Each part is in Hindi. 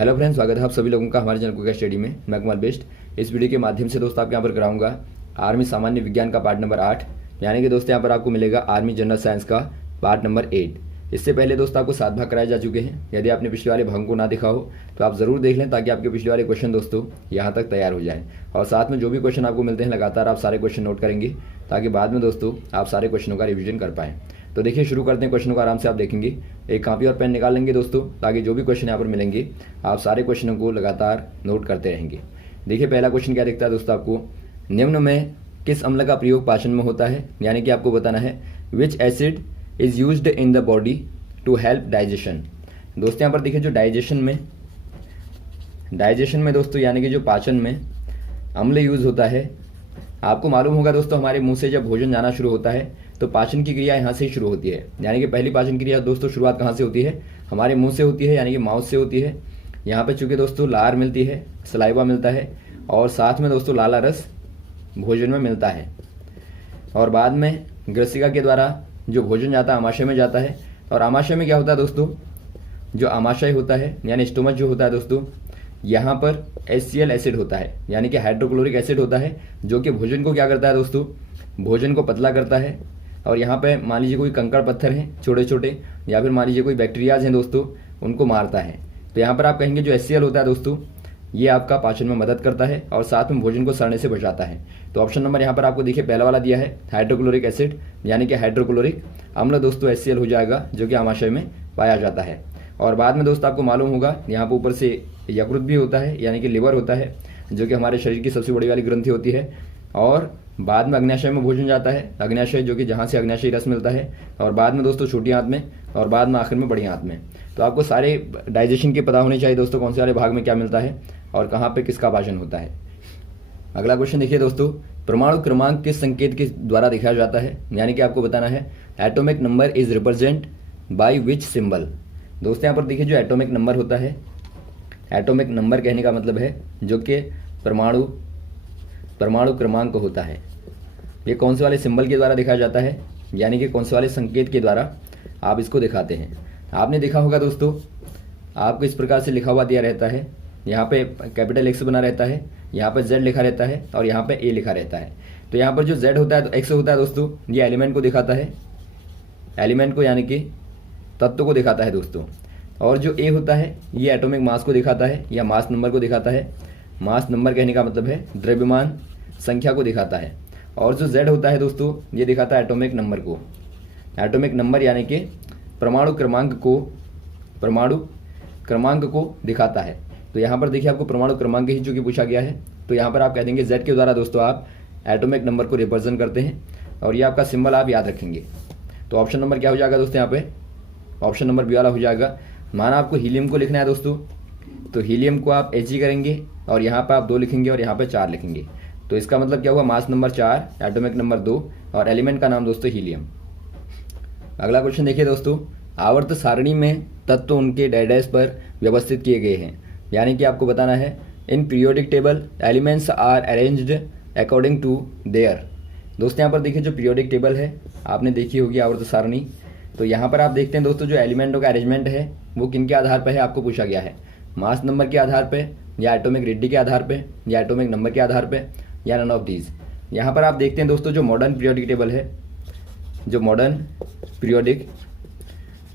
हेलो फ्रेंड्स, स्वागत है आप सभी लोगों का हमारे चैनल क्विक स्टडी में। मैं कुमार बेस्ट। इस वीडियो के माध्यम से दोस्तों आपके यहाँ पर कराऊंगा आर्मी सामान्य विज्ञान का पार्ट नंबर 8, यानी कि दोस्तों यहाँ पर आपको मिलेगा आर्मी जनरल साइंस का पार्ट नंबर 8। इससे पहले दोस्तों आपको 7 भाग कराए जा चुके हैं। यदि आपने पिछले वाले भाग को ना देखा हो तो आप जरूर देख लें, ताकि आपके पिछले वाले क्वेश्चन दोस्तों यहाँ तक तैयार हो जाए। और साथ में जो भी क्वेश्चन आपको मिलते हैं लगातार आप सारे क्वेश्चन नोट करेंगे, ताकि बाद में दोस्तों आप सारे क्वेश्चनों का रिविजन कर पाएँ। तो देखिए, शुरू करते हैं क्वेश्चनों को। आराम से आप देखेंगे, एक कॉपी और पेन निकाल लेंगे दोस्तों, ताकि जो भी क्वेश्चन यहाँ पर मिलेंगे आप सारे क्वेश्चनों को लगातार नोट करते रहेंगे। देखिए, पहला क्वेश्चन क्या दिखता है दोस्तों आपको, निम्न में किस अम्ल का प्रयोग पाचन में होता है, यानी कि आपको बताना है which acid is used in the body to help digestion. दोस्तों यहाँ पर देखिए, जो डाइजेशन में दोस्तों यानी कि जो पाचन में अम्ल यूज होता है, आपको मालूम होगा दोस्तों हमारे मुंह से जब भोजन जाना शुरू होता है तो पाचन की क्रिया यहाँ से ही शुरू होती है। यानी कि पहली पाचन क्रिया दोस्तों शुरुआत कहाँ से होती है, हमारे मुंह से होती है, यानी कि माउथ से होती है। यहाँ पे चूंकि दोस्तों लार मिलती है, सलाइवा मिलता है, और साथ में दोस्तों लाला रस भोजन में मिलता है। और बाद में ग्रसिका के द्वारा जो भोजन जाता है आमाशय में जाता है। और आमाशय में क्या होता है दोस्तों, जो आमाशय होता है यानी स्टोमच जो होता है दोस्तों, यहाँ पर HCl एसिड होता है, यानी कि हाइड्रोक्लोरिक एसिड होता है, जो कि भोजन को क्या करता है दोस्तों, भोजन को पतला करता है। और यहाँ पे मान लीजिए कोई कंकड़ पत्थर हैं छोटे छोटे, या फिर मान लीजिए कोई बैक्टीरियाज हैं दोस्तों, उनको मारता है। तो यहाँ पर आप कहेंगे जो HCl होता है दोस्तों, ये आपका पाचन में मदद करता है और साथ में भोजन को सड़ने से बचाता है। तो ऑप्शन नंबर यहाँ पर आपको देखिए पहला वाला दिया है, हाइड्रोक्लोरिक एसिड, यानी कि हाइड्रोक्लोरिक अम्ल दोस्तों HCl हो जाएगा, जो कि आमाशय में पाया जाता है। और बाद में दोस्तों आपको मालूम होगा यहाँ पर ऊपर से यकृत भी होता है, यानी कि लिवर होता है, जो कि हमारे शरीर की सबसे बड़ी वाली ग्रंथि होती है। और बाद में अग्न्याशय में भोजन जाता है, अग्न्याशय जो कि जहाँ से अग्न्याशयी रस मिलता है। और बाद में दोस्तों छोटी आंत में, और बाद में आखिर में बड़ी आंत में। तो आपको सारे डाइजेशन के पता होने चाहिए दोस्तों, कौन से वाले भाग में क्या मिलता है और कहाँ पे किसका पाचन होता है। अगला क्वेश्चन देखिए दोस्तों, परमाणु क्रमांक किस संकेत के द्वारा दिखाया जाता है, यानी कि आपको बताना है atomic number is represent by which symbol. दोस्तों यहाँ पर देखिए, जो एटॉमिक नंबर होता है, एटॉमिक नंबर कहने का मतलब है जो कि परमाणु क्रमांक होता है, ये कौन से वाले सिंबल के द्वारा दिखाया जाता है, यानी कि कौन से वाले संकेत के द्वारा आप इसको दिखाते हैं। आपने देखा होगा दोस्तों, आपको इस प्रकार से लिखा हुआ दिया रहता है, यहाँ पे कैपिटल X बना रहता है, यहाँ पर Z लिखा रहता है, और यहाँ पे A लिखा रहता है। तो यहाँ पर जो Z होता है तो X होता है दोस्तों, ये एलिमेंट को दिखाता है, एलिमेंट को यानी कि तत्व को दिखाता है दोस्तों। और जो A होता है ये एटॉमिक मास को दिखाता है, या मास नंबर को दिखाता है। मास नंबर कहने का मतलब है द्रव्यमान संख्या को दिखाता है। और जो Z होता है दोस्तों, ये दिखाता है एटॉमिक नंबर को, एटॉमिक नंबर यानी कि परमाणु क्रमांक को दिखाता है। तो यहाँ पर देखिए आपको परमाणु क्रमांक ही चूंकि पूछा गया है, तो यहाँ पर आप कह देंगे Z के द्वारा दोस्तों आप एटॉमिक नंबर को रिप्रेजेंट करते हैं, और ये आपका सिंबल आप याद रखेंगे। तो ऑप्शन नंबर क्या हो जाएगा दोस्तों, यहाँ पे ऑप्शन नंबर बी वाला हो जाएगा। माना आपको हीलियम को लिखना है दोस्तों, तो हीलियम को आप Hg करेंगे, और यहाँ पर आप 2 लिखेंगे और यहाँ पर 4 लिखेंगे। तो इसका मतलब क्या हुआ, मास नंबर 4, एटॉमिक नंबर 2, और एलिमेंट का नाम दोस्तों हीलियम। अगला क्वेश्चन देखिए दोस्तों, आवर्त सारणी में तत्व उनके डैडैश पर व्यवस्थित किए गए हैं, यानी कि आपको बताना है in periodic table elements are arranged according to their. दोस्तों यहाँ पर देखिए, जो पीरियोडिक टेबल है आपने देखी होगी आवर्त सारणी, तो यहाँ पर आप देखते हैं दोस्तों जो एलिमेंटों का अरेंजमेंट है वो किन के आधार पर है, आपको पूछा गया है मास नंबर के आधार पे, या एटॉमिक रेडी के आधार पे, या एटॉमिक नंबर के आधार पे, या नन ऑफ दीज। यहाँ पर आप देखते हैं दोस्तों जो मॉडर्न पीरियोडिक टेबल है, जो मॉडर्न पीरियोडिक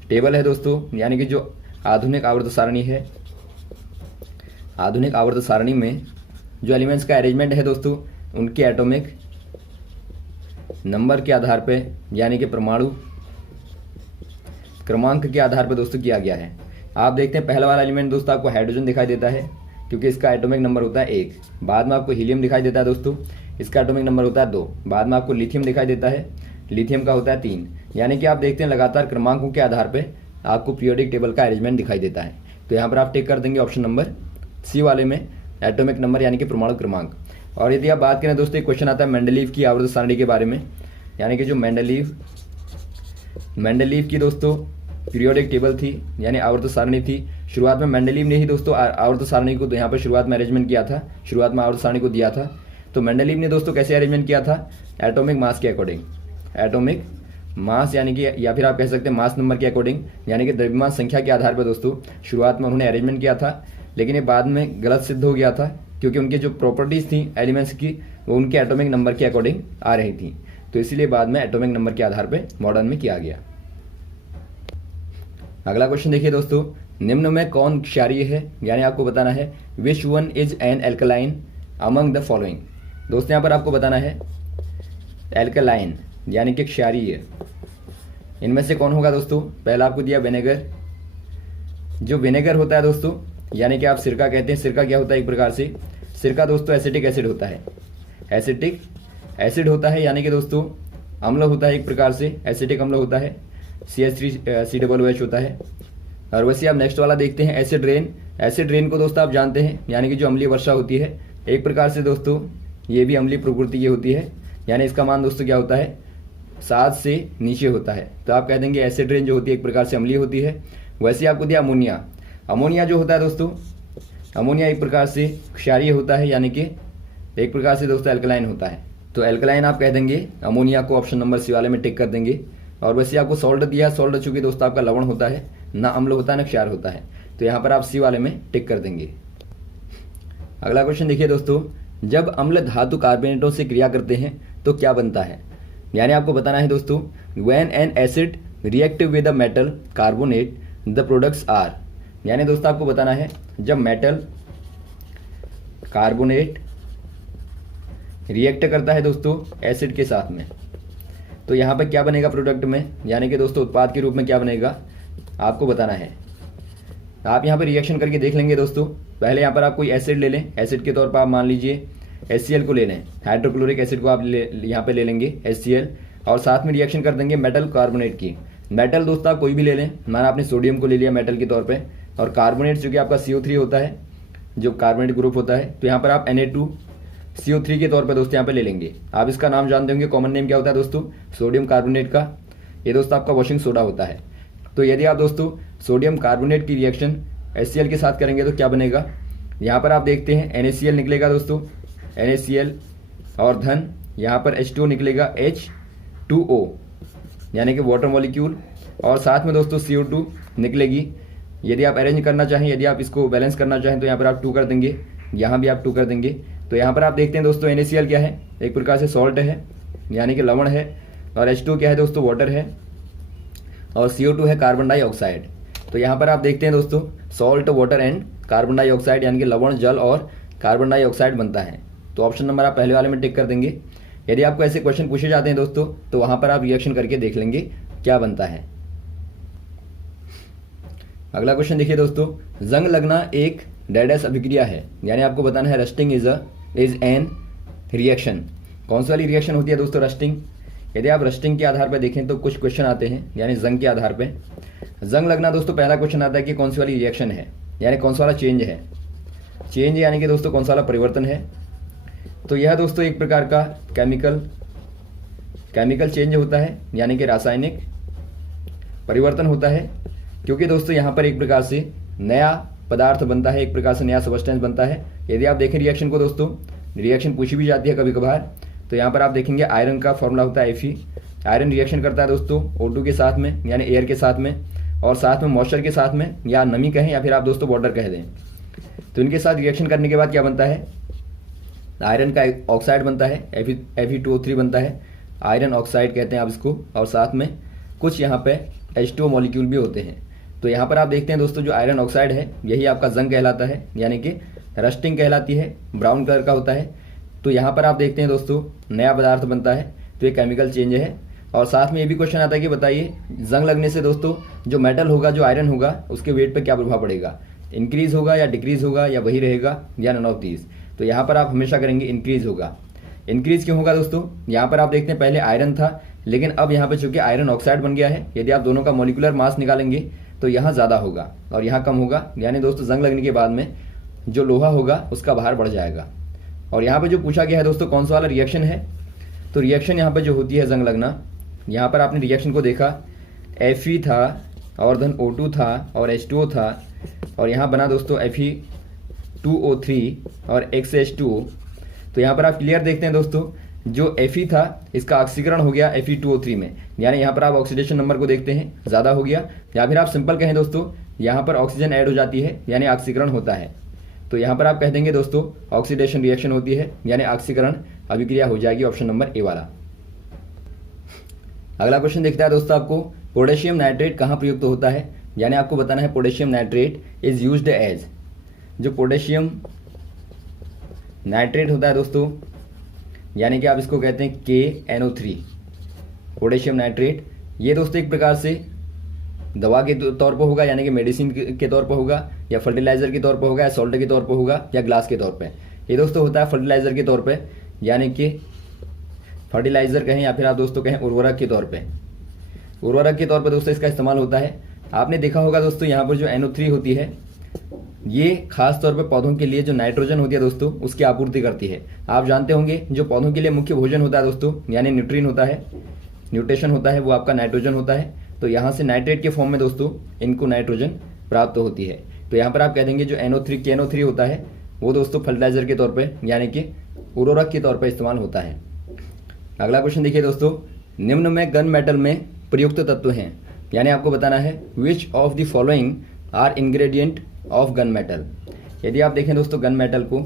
टेबल है दोस्तों, यानी कि जो आधुनिक आवर्त सारणी है, आधुनिक आवर्त सारणी में जो एलिमेंट्स का अरेंजमेंट है दोस्तों, उनके एटॉमिक नंबर के आधार पे, यानी कि परमाणु क्रमांक के आधार पर दोस्तों किया गया है। आप देखते हैं पहला वाला एलिमेंट दोस्तों आपको हाइड्रोजन दिखाई देता है, क्योंकि इसका एटॉमिक नंबर होता है 1। बाद में आपको हीलियम दिखाई देता है दोस्तों, इसका एटॉमिक नंबर होता है 2। बाद में आपको लिथियम दिखाई देता है, लिथियम का होता है 3। यानी कि आप देखते हैं लगातार क्रमांकों के आधार पर आपको पीरियोडिक टेबल का अरेंजमेंट दिखाई देता है। तो यहाँ पर आप टिक कर देंगे ऑप्शन नंबर सी वाले में, एटॉमिक नंबर यानी कि परमाणु क्रमांक। और यदि आप बात करें दोस्तों, एक क्वेश्चन आता है मेंडलीव की आवर्त सारणी के बारे में, यानी कि जो मेंडलीव की दोस्तों पीरियोडिक टेबल थी, यानी आवर्त सारणी थी। शुरुआत में मेंडलीव ने ही दोस्तों आवर्त सारणी को यहाँ पर शुरुआत में अरेंजमेंट किया था, शुरुआत में आवर्त सारणी को दिया था। तो मेंडलीव ने दोस्तों कैसे अरेंजमेंट किया था, एटॉमिक मास के अकॉर्डिंग, एटॉमिक मास यानी कि, या फिर आप कह सकते हैं मास नंबर के अकॉर्डिंग, यानी कि द्रव्यमान संख्या के आधार पर दोस्तों शुरुआत में उन्होंने अरेंजमेंट किया था। लेकिन ये बाद में गलत सिद्ध हो गया था, क्योंकि उनकी जो प्रॉपर्टीज़ थी एलिमेंट्स की वो उनके एटॉमिक नंबर के अकॉर्डिंग आ रही थी, तो इसीलिए बाद में एटॉमिक नंबर के आधार पर मॉडर्न में किया गया। अगला क्वेश्चन देखिए दोस्तों, निम्न में कौन क्षारीय है, यानी आपको बताना है which one is an alkaline among the following. दोस्तों यहाँ पर आपको बताना है एल्कलाइन यानी कि क्षारीय, इनमें से कौन होगा दोस्तों। पहला आपको दिया विनेगर। जो विनेगर होता है दोस्तों, यानी कि आप सिरका कहते हैं, सिरका क्या होता है एक प्रकार से, सिरका दोस्तों एसिटिक एसिड होता है, एसिटिक एसिड होता है, यानी कि दोस्तों अम्ल होता है एक प्रकार से, एसिटिक अम्ल होता है, CH3COOH होता है। और वैसे आप नेक्स्ट वाला देखते हैं एसिड रेन। एसिड रेन को दोस्तों आप जानते हैं, यानी कि जो अम्लीय वर्षा होती है, एक प्रकार से दोस्तों ये भी अम्लीय प्रकृति की होती है, यानी इसका मान दोस्तों क्या होता है 7 से नीचे होता है, तो आप कह देंगे एसिड रेन जो होती है एक प्रकार से अम्लीय होती है। वैसे आपको दिया अमोनिया। अमोनिया जो होता है दोस्तों, अमोनिया एक प्रकार से क्षारीय होता है, यानी कि एक प्रकार से दोस्तों एल्कलाइन होता है, तो एल्कलाइन आप कह देंगे अमोनिया को, ऑप्शन नंबर सी वाले में टिक कर देंगे। और वैसे आपको सॉल्ट दिया, सॉल्ट चूंकि दोस्तों आपका लवण होता है, ना अम्ल होता है ना क्षार होता है, तो यहाँ पर आप सी वाले में टिक कर देंगे। अगला क्वेश्चन देखिए दोस्तों, जब अम्ल धातु कार्बोनेटों से क्रिया करते हैं तो क्या बनता है, यानी आपको बताना है दोस्तों when an acid react with a metal carbonate the products are, यानी दोस्तों आपको बताना है जब मेटल कार्बोनेट रिएक्ट करता है दोस्तों एसिड के साथ में, तो यहाँ पर क्या बनेगा प्रोडक्ट में, यानी कि दोस्तों उत्पाद के रूप में क्या बनेगा आपको बताना है। आप यहाँ पर रिएक्शन करके देख लेंगे दोस्तों। पहले यहाँ पर आप कोई एसिड ले लें, एसिड के तौर पर आप मान लीजिए HCl को ले लें, हाइड्रोक्लोरिक एसिड को आप यहाँ पे ले लेंगे HCl, और साथ में रिएक्शन कर देंगे मेटल कार्बोनेट की। मेटल दोस्तों आप कोई भी ले लें, माना आपने सोडियम को ले लिया मेटल के तौर पे, और कार्बोनेट जो कि आपका CO3 होता है, जो कार्बोनेट ग्रुप होता है, तो यहाँ पर आप Na2CO3 के तौर पर दोस्तों यहाँ पे ले लेंगे। आप इसका नाम जानते होंगे, कॉमन नेम क्या होता है दोस्तों सोडियम कार्बोनेट का, ये दोस्तों आपका वॉशिंग सोडा होता है। तो यदि आप दोस्तों सोडियम कार्बोनेट की रिएक्शन HCl के साथ करेंगे तो क्या बनेगा, यहाँ पर आप देखते हैं NaCl निकलेगा दोस्तों, NaCl, और धन यहाँ पर H2O निकलेगा H2O, यानी कि वाटर मॉलिक्यूल, और साथ में दोस्तों CO2 निकलेगी। यदि आप अरेंज करना चाहें, यदि आप इसको बैलेंस करना चाहें तो यहाँ पर आप 2 कर देंगे, यहाँ भी आप 2 कर देंगे। तो यहाँ पर आप देखते हैं दोस्तों NaCl क्या है, एक प्रकार से सॉल्ट है, यानी कि लवण है, और H2 क्या है दोस्तों वाटर है, और CO2 है कार्बन डाइऑक्साइड। तो यहाँ पर आप देखते हैं दोस्तों salt, water and carbon dioxide, यानी कि लवण, जल और कार्बन डाइऑक्साइड बनता है। तो ऑप्शन नंबर आप पहले वाले में टिक कर देंगे। यदि आपको ऐसे क्वेश्चन पूछे जाते हैं दोस्तों, तो वहां पर आप रिएक्शन करके देख लेंगे क्या बनता है। अगला क्वेश्चन देखिए दोस्तों, जंग लगना एक डैडस अभिक्रिया है, यानी आपको बताना है रस्टिंग इज एन रिएक्शन। कौन सी वाली रिएक्शन होती है दोस्तों रस्टिंग। यदि आप रस्टिंग के आधार पर देखें तो कुछ क्वेश्चन आते हैं, यानी जंग के आधार पर। जंग लगना दोस्तों पहला क्वेश्चन आता है कि कौन सी वाली रिएक्शन है, यानी कौन सा वाला चेंज है। चेंज यानी कि दोस्तों कौन सा वाला परिवर्तन है। तो यह दोस्तों एक प्रकार का केमिकल चेंज होता है, यानी कि रासायनिक परिवर्तन होता है, क्योंकि दोस्तों यहाँ पर एक प्रकार से नया पदार्थ बनता है, एक प्रकार से नया सब्सटेंस बनता है। यदि आप देखें रिएक्शन को दोस्तों, रिएक्शन पूछी भी जाती है कभी कभार, तो यहाँ पर आप देखेंगे आयरन का फॉर्मूला होता है Fe। आयरन रिएक्शन करता है दोस्तों O2 के साथ में, यानी एयर के साथ में, और साथ में मॉइस्चर के साथ में, या नमी कहें या फिर आप दोस्तों वाटर कह दें। तो इनके साथ रिएक्शन करने के बाद क्या बनता है, आयरन का ऑक्साइड बनता है, Fe2O3 बनता है, आयरन ऑक्साइड कहते हैं आप इसको, और साथ में कुछ यहाँ पे H2O मॉलिक्यूल भी होते हैं। तो यहाँ पर आप देखते हैं दोस्तों जो आयरन ऑक्साइड है यही आपका जंग कहलाता है, यानी कि रस्टिंग कहलाती है, ब्राउन कलर का होता है। तो यहाँ पर आप देखते हैं दोस्तों नया पदार्थ बनता है, तो ये केमिकल चेंज है। और साथ में ये भी क्वेश्चन आता है कि बताइए जंग लगने से दोस्तों जो मेटल होगा, जो आयरन होगा, उसके वेट पर क्या प्रभाव पड़ेगा, इंक्रीज होगा या डिक्रीज होगा या वही रहेगा या नन ऑफ दीज। तो यहाँ पर आप हमेशा करेंगे इंक्रीज होगा। इंक्रीज क्यों होगा दोस्तों, यहाँ पर आप देखते हैं पहले आयरन था, लेकिन अब यहाँ पे चूंकि आयरन ऑक्साइड बन गया है, यदि आप दोनों का मॉलिक्यूलर मास निकालेंगे तो यहाँ ज़्यादा होगा और यहाँ कम होगा, यानी दोस्तों जंग लगने के बाद में जो लोहा होगा उसका भार बढ़ जाएगा। और यहाँ पे जो पूछा गया है दोस्तों कौन सा वाला रिएक्शन है, तो रिएक्शन यहाँ पे जो होती है जंग लगना, यहाँ पर आपने रिएक्शन को देखा Fe था और धन O2 था और H2O था, और यहाँ बना दोस्तों Fe2O3 और XH2O। तो यहाँ पर आप क्लियर देखते हैं दोस्तों जो Fe था इसका ऑक्सीकरण हो गया Fe2O3 में, यानी यहाँ पर आप ऑक्सीडेशन नंबर को देखते हैं ज़्यादा हो गया, या फिर आप सिंपल कहें दोस्तों यहाँ पर ऑक्सीजन ऐड हो जाती है, यानी ऑक्सीकरण होता है तो यहाँ पर आप कह देंगे दोस्तों ऑक्सीडेशन रिएक्शन होती है, यानी ऑक्सीकरण अभिक्रिया हो जाएगी, ऑप्शन नंबर ए वाला। अगला क्वेश्चन देखता है दोस्तों आपको, पोटेशियम नाइट्रेट कहाँ प्रयुक्त होता है, यानी आपको बताना है potassium nitrate is used as. जो पोटेशियम नाइट्रेट होता है दोस्तों, यानी कि आप इसको कहते हैं KNO3, पोटेशियम नाइट्रेट, ये दोस्तों एक प्रकार से दवा के तौर पर होगा, यानी कि मेडिसिन के तौर पर होगा, या फर्टिलाइजर के तौर पर होगा, या सॉल्ट के तौर पर होगा, या ग्लास के तौर पर। ये दोस्तों होता है फर्टिलाइजर के तौर पर, यानी कि फर्टिलाइजर कहें या फिर आप दोस्तों कहें उर्वरक के तौर पे, उर्वरक के तौर पर दोस्तों इसका इस्तेमाल होता है। आपने देखा होगा दोस्तों यहाँ पर जो NO3 होती है, ये खास तौर पर पौधों के लिए जो नाइट्रोजन होती है दोस्तों उसकी आपूर्ति करती है। आप जानते होंगे जो पौधों के लिए मुख्य भोजन होता है दोस्तों, यानी न्यूट्रिन होता है, न्यूट्रिशन होता है, वो आपका नाइट्रोजन होता है। तो यहाँ से नाइट्रेट के फॉर्म में दोस्तों इनको नाइट्रोजन प्राप्त होती है। तो यहाँ पर आप कह देंगे जो KNO3 होता है वो दोस्तों फर्टिलाइजर के तौर पर, यानी कि उर्वरक के तौर पर इस्तेमाल होता है। अगला क्वेश्चन देखिए दोस्तों, निम्न में गन मेटल में प्रयुक्त तत्व हैं, यानी आपको बताना है which of the following are ingredient of gun metal. यदि आप देखें दोस्तों गन मेटल को,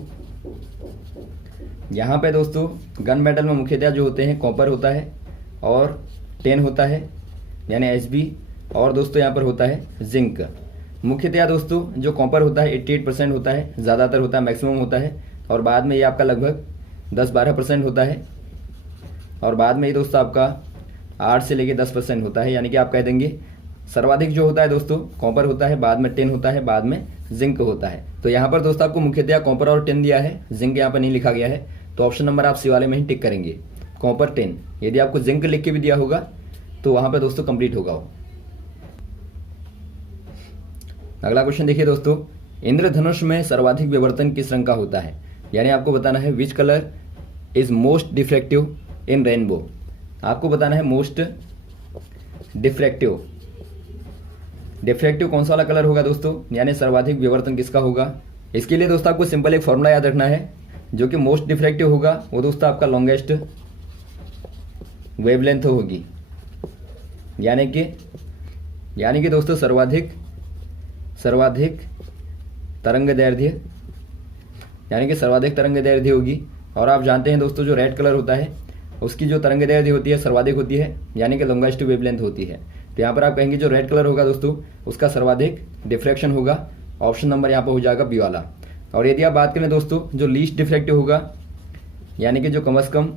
यहाँ पे दोस्तों गन मेटल में मुख्यतः जो होते हैं कॉपर होता है और टेन होता है, यानी Hb, और दोस्तों यहाँ पर होता है जिंक। मुख्यतः दोस्तों जो कॉपर होता है 88% होता है, ज़्यादातर होता है, मैक्सिमम होता है, और बाद में ये आपका लगभग 10-12% होता है, और बाद में ये दोस्तों आपका 8 से लेके 10% होता है, यानी कि आप कह देंगे सर्वाधिक जो होता है दोस्तों कॉपर होता है, बाद में टेन होता है, बाद में जिंक होता है। तो यहाँ पर दोस्तों आपको मुख्यतः कॉपर और टेन दिया है, जिंक यहाँ पर नहीं लिखा गया है, तो ऑप्शन नंबर आप सी वाले में ही टिक करेंगे, कॉपर टेन। यदि आपको जिंक लिख के भी दिया होगा तो वहाँ पर दोस्तों कंप्लीट होगा वो। अगला क्वेश्चन देखिए दोस्तों, इंद्रधनुष में सर्वाधिक विवर्तन किस रंग का होता है, यानी आपको बताना है which colour is most diffractive in rainbow. आपको बताना है मोस्ट डिफ्रेक्टिव, डिफ्रेक्टिव कौन सा वाला कलर होगा दोस्तों, यानी सर्वाधिक विवर्तन किसका होगा। इसके लिए दोस्तों आपको सिंपल एक फॉर्मूला याद रखना है, जो कि मोस्ट डिफ्रेक्टिव होगा वो दोस्तों आपका लॉन्गेस्ट वेवलेंथ होगी, यानी कि दोस्तों सर्वाधिक तरंग दैर्ध्य, यानी कि सर्वाधिक तरंग दैर्ध्य होगी। और आप जानते हैं दोस्तों जो रेड कलर होता है उसकी जो तरंग दैर्ध्य होती है सर्वाधिक होती है, यानी कि लॉन्गेस्ट वेवलेंथ होती है। तो यहाँ पर आप कहेंगे जो रेड कलर होगा दोस्तों उसका सर्वाधिक डिफ्रैक्शन होगा, ऑप्शन नंबर यहाँ पर हो जाएगा बी वाला। और यदि आप बात करें दोस्तों जो लीस्ट डिफ्रैक्टिव होगा, यानी कि जो कम से कम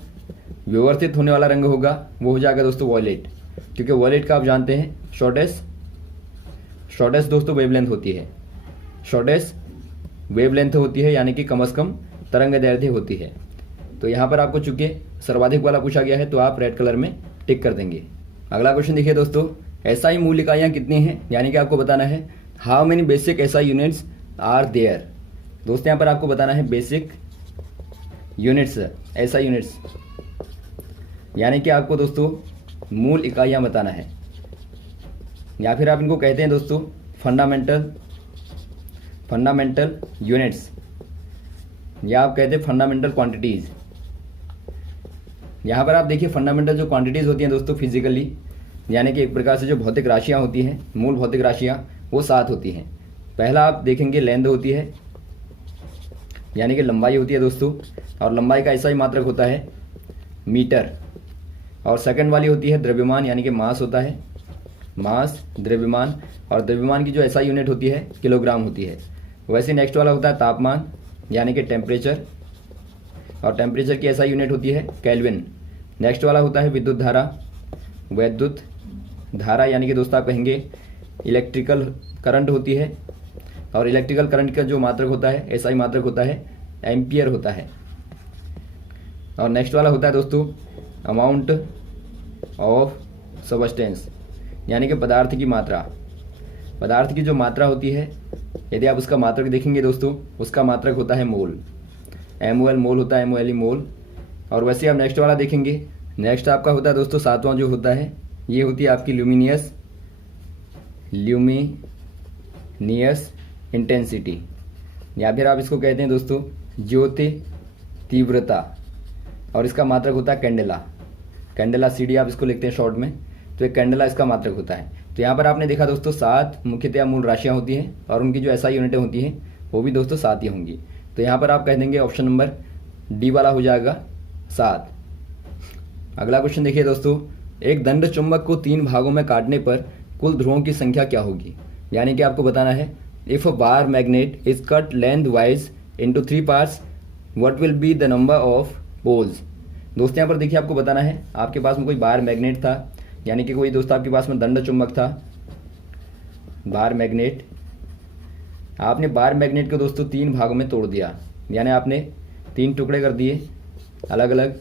विवर्तित होने वाला रंग होगा वो हो जाएगा दोस्तों वॉयलेट, क्योंकि वॉयलेट का आप जानते हैं शॉर्टेस्ट दोस्तों वेवलेंथ होती है, शॉर्टेस्ट वेवलेंथ होती है, यानी कि कम से कम तरंग दैर्ध्य होती है। तो यहाँ पर आपको चूंकि सर्वाधिक वाला पूछा गया है तो आप रेड कलर में टिक कर देंगे। अगला क्वेश्चन देखिए दोस्तों, एसआई मूल इकाइयाँ कितनी हैं, यानी कि आपको बताना है how many basic SI units are there. दोस्तों यहाँ पर आपको बताना है बेसिक यूनिट्स, एसआई यूनिट्स, यानी कि आपको दोस्तों मूल इकाइयाँ बताना है, या फिर आप इनको कहते हैं दोस्तों फंडामेंटल यूनिट्स, या आप कहते हैं फंडामेंटल क्वांटिटीज़। यहाँ पर आप देखिए फंडामेंटल जो क्वांटिटीज़ होती हैं दोस्तों फिजिकली, यानी कि एक प्रकार से जो भौतिक राशियाँ होती हैं, मूल भौतिक राशियाँ, वो 7 होती हैं। पहला आप देखेंगे लेंथ होती है, यानी कि लंबाई होती है दोस्तों, और लंबाई का ऐसा ही मात्रक होता है मीटर। और सेकंड वाली होती है द्रव्यमान, यानी कि मास होता है, मास द्रव्यमान, और द्रव्यमान की जो ऐसा यूनिट होती है किलोग्राम होती है। वैसे नेक्स्ट वाला होता है तापमान, यानी कि टेम्परेचर, और टेम्परेचर की ऐसा यूनिट होती है केल्विन। नेक्स्ट वाला होता है विद्युत धारा, यानी कि दोस्तों आप कहेंगे इलेक्ट्रिकल करंट होती है, और इलेक्ट्रिकल करंट का जो मात्रक होता है ऐसा ही मात्रक होता है एम्पियर होता है। और नेक्स्ट वाला होता है दोस्तों अमाउंट ऑफ सब्सटेंस, यानी कि पदार्थ की मात्रा, पदार्थ की जो मात्रा होती है, यदि आप उसका मात्रक देखेंगे दोस्तों उसका मात्रक होता है मोल, MOL मोल होता है, MOLE मोल। और वैसे आप नेक्स्ट वाला देखेंगे, नेक्स्ट आपका होता है दोस्तों 7वां जो होता है, ये होती है आपकी ल्यूमिनियस इंटेंसिटी, या फिर आप इसको कहते हैं दोस्तों ज्योति तीव्रता, और इसका मात्रक होता है कैंडेला CD आप इसको लिखते हैं शॉर्ट में, तो एक कैंडेला इसका मात्रक होता है। तो यहाँ पर आपने देखा दोस्तों 7 मुख्यतः मूल राशियाँ होती हैं, और उनकी जो SI यूनिटें होती हैं वो भी दोस्तों 7 ही होंगी। तो यहाँ पर आप कह देंगे ऑप्शन नंबर डी वाला हो जाएगा 7। अगला क्वेश्चन देखिए दोस्तों, एक दंड चुंबक को 3 भागों में काटने पर कुल ध्रुवों की संख्या क्या होगी। यानी कि आपको बताना है if a bar magnet is cut lengthwise into 3 parts what will be the number of poles. दोस्तों यहाँ पर देखिए आपको बताना है, आपके पास में कोई बार मैग्नेट था, यानी कि कोई दोस्तों आपके पास में दंड चुंबक था, बार मैग्नेट। आपने बार मैग्नेट को दोस्तों 3 भागों में तोड़ दिया, यानी आपने 3 टुकड़े कर दिए अलग अलग।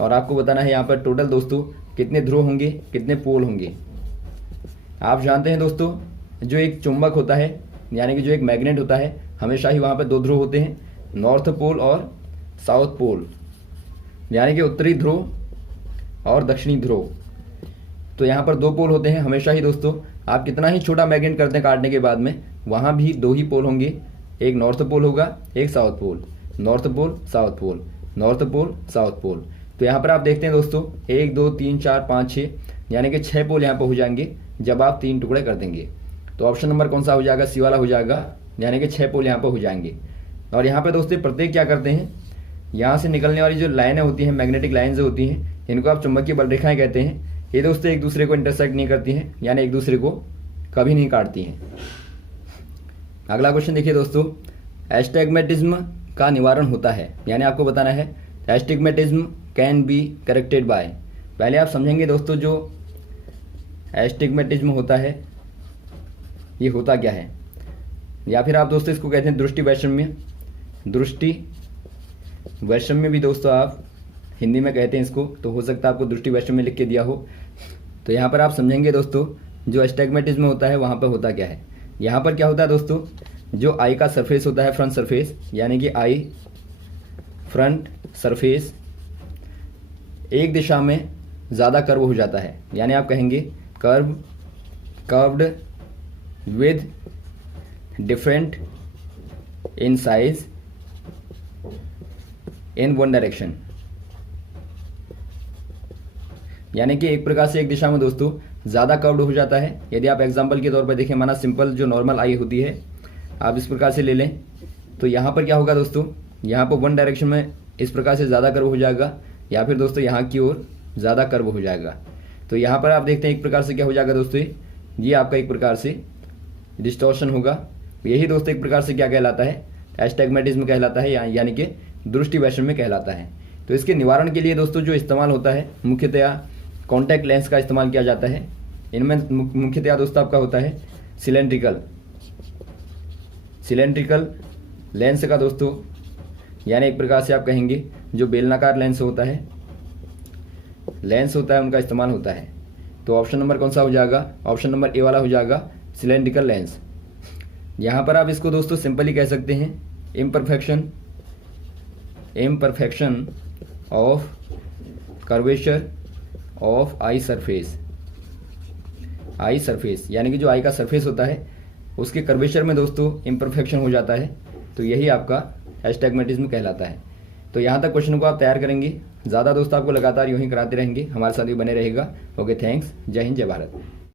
और आपको बताना है यहाँ पर टोटल दोस्तों कितने ध्रुव होंगे, कितने पोल होंगे। आप जानते हैं दोस्तों जो एक चुंबक होता है यानी कि जो एक मैग्नेट होता है, हमेशा ही वहाँ पर 2 ध्रुव होते हैं, नॉर्थ पोल और साउथ पोल, यानी कि उत्तरी ध्रुव और दक्षिणी ध्रुव। तो यहाँ पर 2 पोल होते हैं हमेशा ही दोस्तों। आप कितना ही छोटा मैग्नेट करते हैं काटने के बाद में, वहाँ भी 2 ही पोल होंगे, एक नॉर्थ पोल होगा, एक south pole, north pole south pole, north pole south pole. तो यहाँ पर आप देखते हैं दोस्तों 1 2 3 4 5 6 यानी कि 6 पोल यहाँ पर हो जाएंगे जब आप 3 टुकड़े कर देंगे। तो ऑप्शन नंबर कौन सा हो जाएगा, सी वाला हो जाएगा, यानी कि 6 पोल यहाँ पर हो जाएंगे। और यहाँ पर दोस्तों प्रत्येक क्या करते हैं, यहाँ से निकलने वाली जो लाइनें होती हैं, मैग्नेटिक लाइन जो होती हैं, इनको आप चुंबकीय बल रेखाएं कहते हैं। ये दोस्तों एक दूसरे को इंटरसेक्ट नहीं करती हैं, यानी एक दूसरे को कभी नहीं काटती हैं। अगला क्वेश्चन देखिए दोस्तों, एस्टिग्मेटिज्म का निवारण होता है, यानी आपको बताना है astigmatism can be corrected bye. पहले आप समझेंगे दोस्तों जो एस्टिग्मेटिज्म होता है ये होता क्या है, या फिर आप दोस्तों इसको कहते हैं दृष्टि वैषम्य। दृष्टि वैषम्य भी दोस्तों आप हिंदी में कहते हैं इसको, तो हो सकता है आपको दृष्टि वैषम्य लिख के दिया हो। तो यहाँ पर आप समझेंगे दोस्तों जो एस्टिग्मेटिज्म होता है वहाँ पर होता क्या है। यहाँ पर क्या होता है दोस्तों, जो आई का सरफेस होता है, फ्रंट सरफेस, यानी कि आई फ्रंट सरफेस एक दिशा में ज़्यादा कर्व हो जाता है, यानी आप कहेंगे curved with different in size in one direction. यानी कि एक प्रकार से एक दिशा में दोस्तों ज़्यादा कर्व्ड हो जाता है। यदि आप एग्जांपल के तौर पर देखें, माना सिंपल जो नॉर्मल आई होती है आप इस प्रकार से ले लें, तो यहाँ पर क्या होगा दोस्तों, यहाँ पर वन डायरेक्शन में इस प्रकार से ज़्यादा कर्व हो जाएगा, या फिर दोस्तों यहाँ की ओर ज़्यादा कर्व हो जाएगा। तो यहाँ पर आप देखते हैं एक प्रकार से क्या हो जाएगा दोस्तों, ये आपका एक प्रकार से डिस्टॉर्शन होगा। यही दोस्तों एक प्रकार से क्या कहलाता है, एस्टिग्मेटिज्म कहलाता है, यानी कि दृष्टि वैषम्य कहलाता है। तो इसके निवारण के लिए दोस्तों जो इस्तेमाल होता है, मुख्यतया कॉन्टैक्ट लेंस का इस्तेमाल किया जाता है। इनमें मुख्यतया दोस्तों आपका होता है सिलेंड्रिकल लेंस का दोस्तों, यानी एक प्रकार से आप कहेंगे जो बेलनाकार लेंस होता है उनका इस्तेमाल होता है। तो ऑप्शन नंबर कौन सा हो जाएगा, ऑप्शन नंबर ए वाला हो जाएगा, सिलेंड्रिकल लेंस। यहाँ पर आप इसको दोस्तों सिंपली कह सकते हैं imperfection of curvature of I surface. यानी कि जो आई का सरफेस होता है उसके कर्वेचर में दोस्तों इम्परफेक्शन हो जाता है, तो यही आपका एस्टिग्मेटिज्म कहलाता है। तो यहाँ तक क्वेश्चन को आप तैयार करेंगे, ज़्यादा दोस्तों आपको लगातार यूँ ही कराते रहेंगे, हमारे साथ भी बने रहेगा। ओके, थैंक्स, जय हिंद, जय भारत।